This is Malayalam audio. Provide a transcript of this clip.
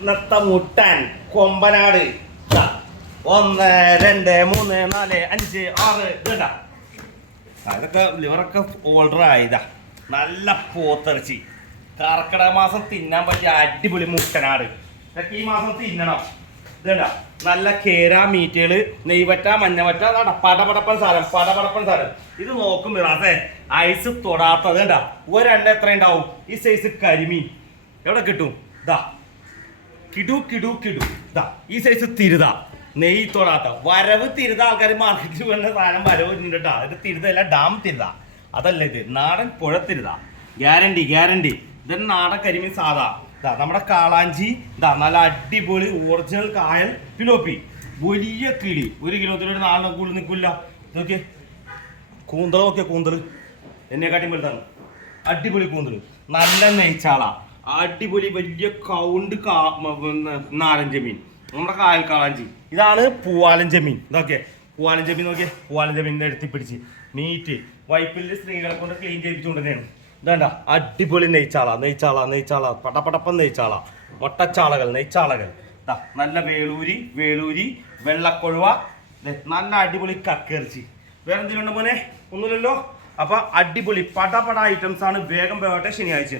ഇന്നത്തെ മുട്ടൻ കൊമ്പനാട്. ഒന്ന് രണ്ട് മൂന്ന് നാല് അഞ്ച് ആറ് ഇതണ്ട അതൊക്കെ ലിവറൊക്കെ ഓർഡർ ആയതാ നല്ല പോത്തിറച്ചി. കർക്കിടക മാസം തിന്നാൻ പറ്റിയ അടിപൊളി മുട്ടനാട്. ഇതൊക്കെ ഈ മാസം തിന്നണം. ഇതണ്ട നല്ല കേര മീറ്റുകൾ നെയ്വറ്റ മഞ്ഞവറ്റ അതാ പടപടപ്പൻ സാധനം പടപടപ്പൻ സാധനം. ഇത് നോക്കും മിറാസേ ഐസ് തൊടാത്തത് കണ്ട ഒരെണ്ണ എത്ര ഉണ്ടാവും ഈ സൈസ് കരിമീൻ. എവിടെ കിട്ടും? ഇതാ കിടു കിടു കിടു. ദാ ഈ സൈസ് തിരുത. നെയ് തൊടാത്ത. വരവ് തിരുത ആൾക്കാർ മാർക്കറ്റിൽ വേണ്ട സാധനം വരവ് ഇട്ടാ ഇത് തിരുതല്ല ഡാം തിരുത. അതല്ല ഇത്. നാടൻ പുഴ തിരുത. ഗ്യാരണ്ടി ഗ്യാരണ്ടി ഇതൊരു നാടൻ കരിമീൻ സാധാ. ഇതാ നമ്മുടെ കാളാഞ്ചി ഇതാ നല്ല അടിപൊളി ഒറിജിനൽ കായൽ പിലോപ്പി വലിയ കിളി. ഒരു കിലോത്തിൽ ഒരു നാലെണ്ണം കൂടുതൽ നിൽക്കില്ല. നോക്കിയേ. കൂന്തൽ നോക്കിയ കൂന്തൽ എന്നെക്കാട്ടി വലുതാണ്. അടിപൊളി കൂന്തൽ നല്ല നെയ്ച്ചാള. അടിപൊളി വലിയ കൗണ്ട് കാ ജമീൻ. നമ്മുടെ കായൽ കാളാഞ്ചി. ഇതാണ് പൂവാലൻ ജമീൻ. ഇതൊക്കെ. പൂവാലൻ ജമീൻ നോക്കിയേ. പൂവാലൻ ജമീനിന്റെ എടുത്തി പിടിച്ച്. നീറ്റ്. വൈപ്പിലെ സ്ത്രീകളെ കൊണ്ട് ക്ലീൻ ചെയ്യിപ്പിച്ചുകൊണ്ട് തന്നെയാണ് ഇതാണ്ട. അടിപൊളി നെയ്ച്ചാള നെയ്ച്ചാള നെയ്ച്ചാള. പടപ്പടപ്പം നെയ്ച്ചാള. മൊട്ടച്ചാളകൾ നെയ്ച്ചാളകൾ. നല്ല വേളൂരി വേളൂരി വെള്ളക്കൊഴുവ. നല്ല അടിപൊളി കക്കേർച്ചി വേറെ എന്തെങ്കിലും മോനെ? ഒന്നുമില്ലല്ലോ? അപ്പൊ അടിപൊളി പടപട ഐറ്റംസ് ആണ് വേഗം പോകട്ടെ ശനിയാഴ്ച